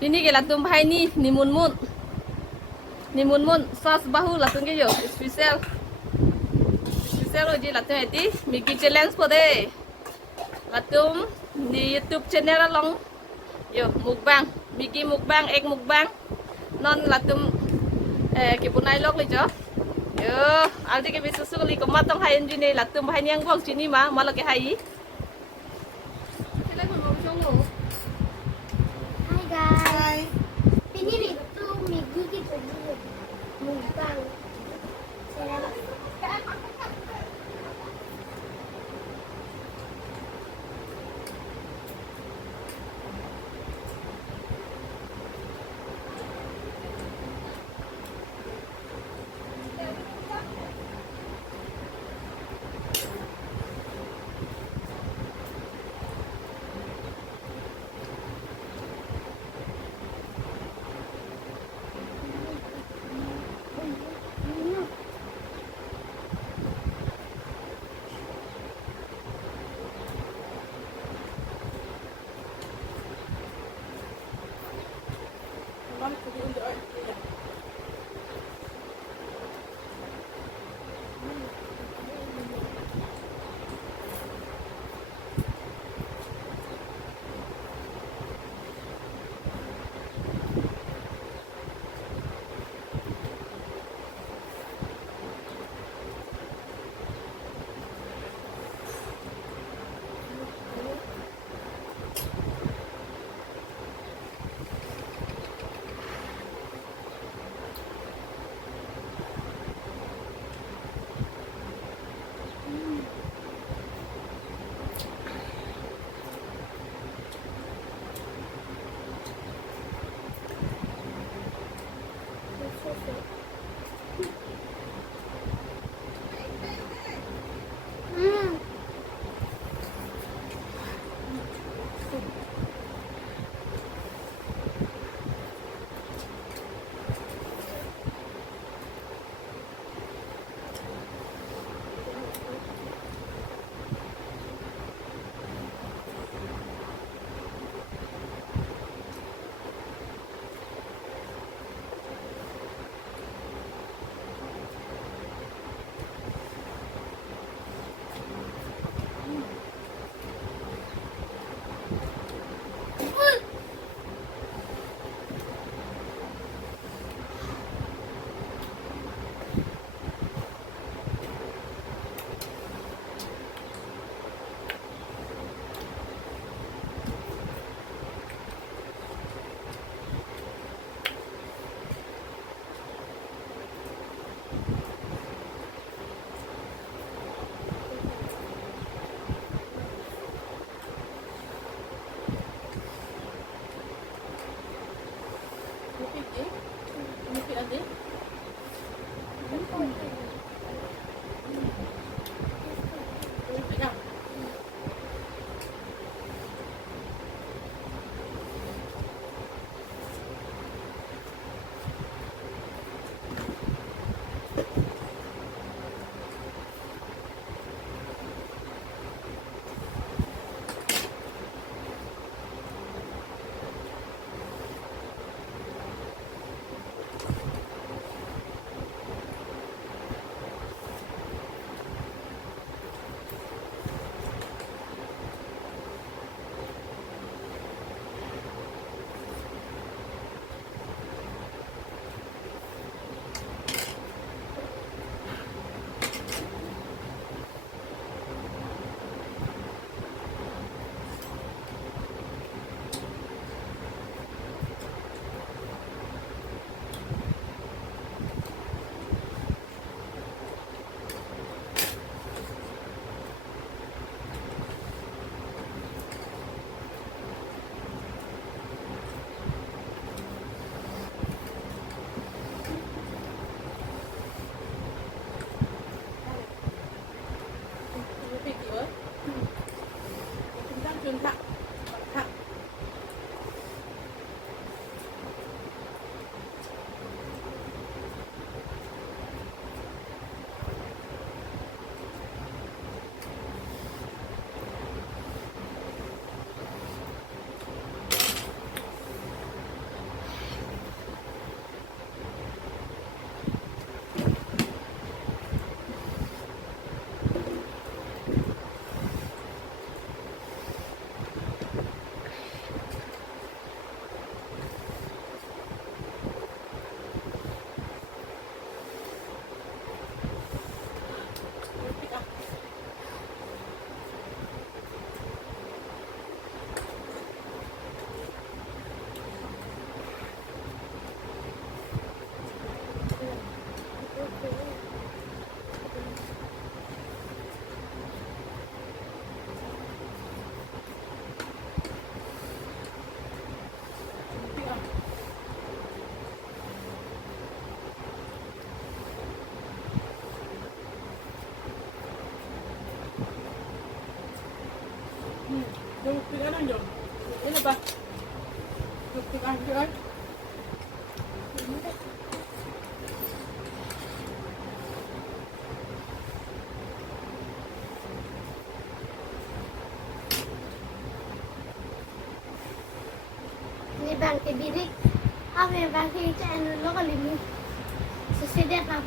Ini ke latung bahai ni mun sos bahu latung ke yo special oji latung eti Miki challenge pode latung di YouTube channel long yo mukbang Miki mukbang egg mukbang non latung kipunai lok le jo yo aldi ke bisusu li komatong hai enjine latung bahai yang gong sini malah ke hai. Hi guys. Pinili itu Migi gitu dulu. Mukbang. Yung ano yun? Ano ba? Yung pinag-ano? Ni bangke birik. Ame bangke channel lo kalimu. Sesudah apa?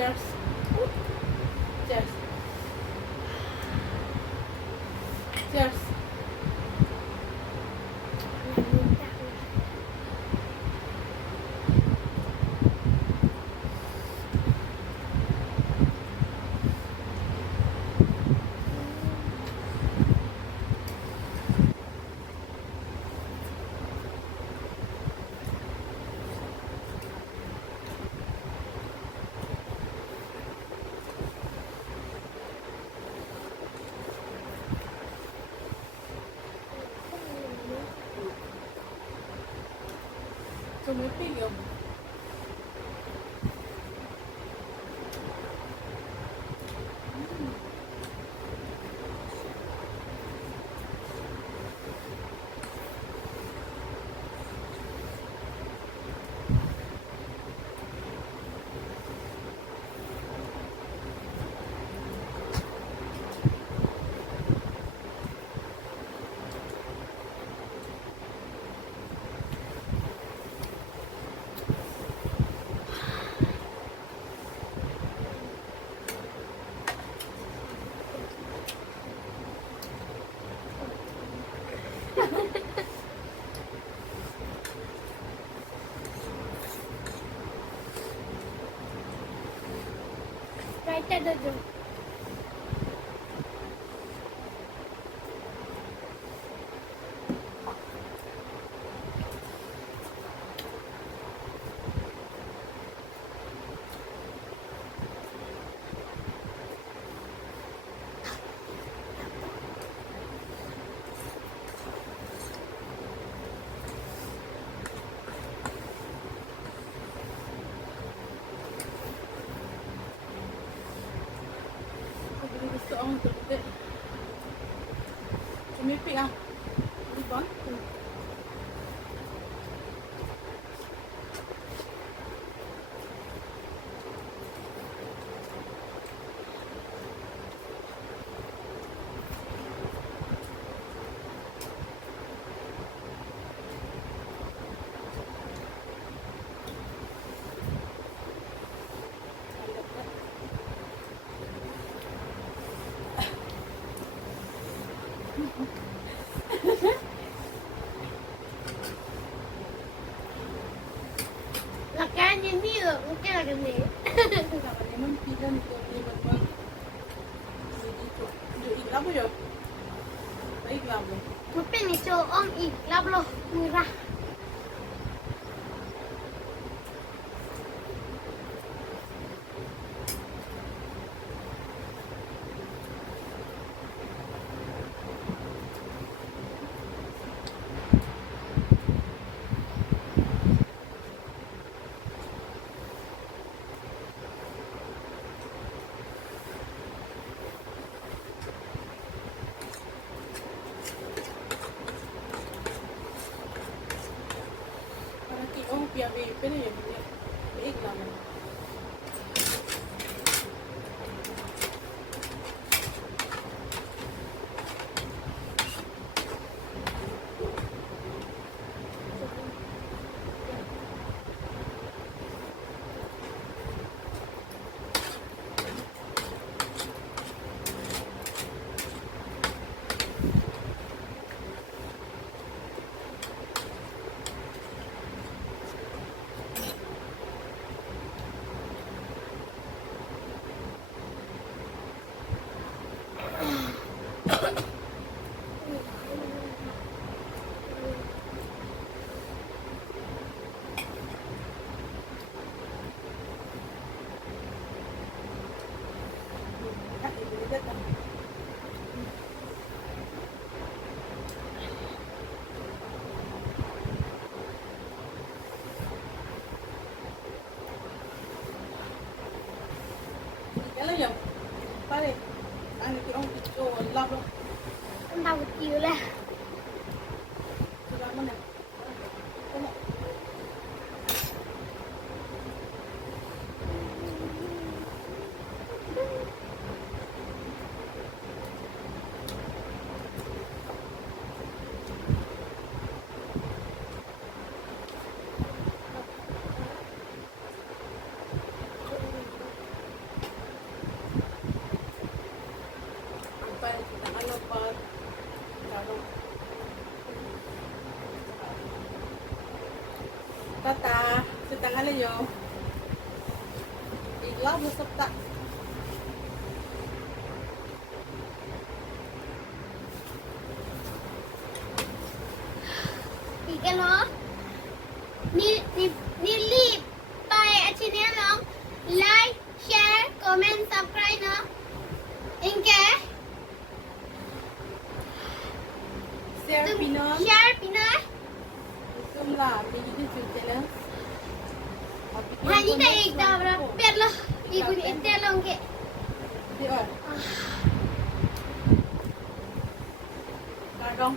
Cheers. Cheers. Cheers. Tumipig yun. Right at the door. Gusto akong tuloy. Tumipig ah. Diba? Lakaran ni lo, mungkin lagi ni. Saka naman pila nito ni Bagmang. Dito. Iglabo yun. Iglabo. Mungkin ni so om iklap lo murah. Para kiong piyabi. Pero yun. Iglabo. Alam niyo, pare, ang kiong ito, labo. Ang tawag iyo lah. Sila mo na. Ano? Ang pare, ano pa? Lalo. Tata, sa tangalan nyo, iglabo sa ta. Ikan lo. Ni lip. Pai achine long. Like, share, comment, subscribe no. Inke. Sir Pinon, Share Pinoy. ito lang, bigyan din sa channel. Hani tak ek dah berapa? Biarlah ibu ni telong ke. Di or. Karong.